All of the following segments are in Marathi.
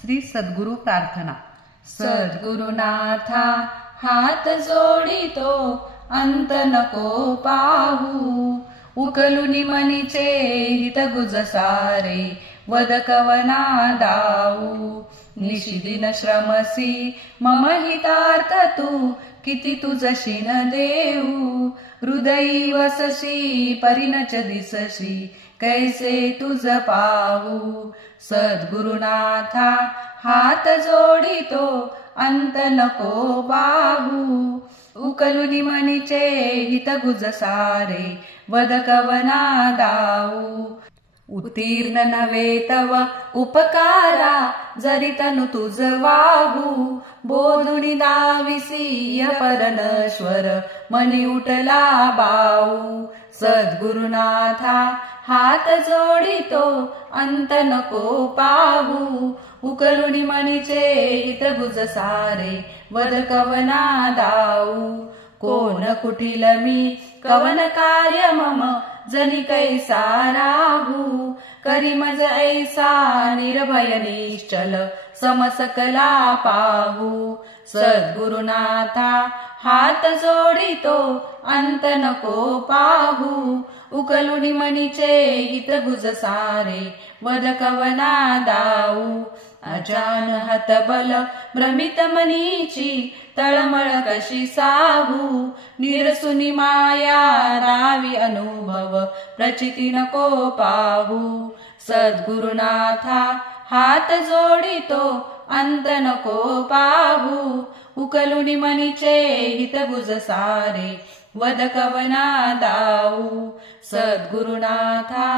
श्री सद्गुरु प्रार्थना। सद्गुरुनाथा हात जोडितो अंत नको पाहू, उकलुनी मनीचे हित गुज सारे वद कवना दाऊ। निशिदिन श्रमसी मम हितार्थ तू, किती तुझशी न देऊ। हृदयी वसशी परिणच दिसशी, कैसे तुझ पाहू। सद्गुरुनाथा हात जोडितो अंत नको पाहू, उकलुनी मनीचे हित गुज सारे वद कवना दाऊ। उत्तीर्ण नव्हे तव उपकारा, जरी तनु तुझ वाहू। बोधुनी दाविसी परनश्वर, मनी उठला बाऊ। सद्गुरुनाथा हात जोडितो अंत नको पाहू, उकलुनी मनीचे हित गुज सारे वद कवना दाऊ। कोण कुटिल मी कवन कार्य मम, जनी कैसा राहू। करी मज ऐसा निर्भय निश्चल, समसकला पाहू। सद्गुरुनाथा हात जोडितो अंत नको पाहू, उकलुनी मनीचे हित गुज सारे वद कवना दाऊ। अजान हतबल भ्रमित मनीची, तळमळ कशी साहू। निरसुनी माया रावी अनुभव, प्रचिती नको पाहू। सद्गुरुनाथा हात जोडितो अंत नको पाहू, उकलुनी मनीचे हित गुज सारे वद कवना दाऊ। सद्गुरुनाथा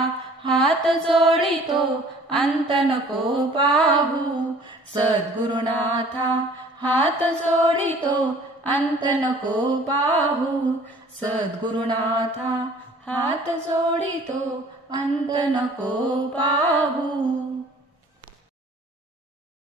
हात जोडितो अंत नको पाहू, सद्गुरुनाथा हात जोडितो अंत नको पाहू। सद्गुरुनाथा हात जोडितो अंत नको पाहू।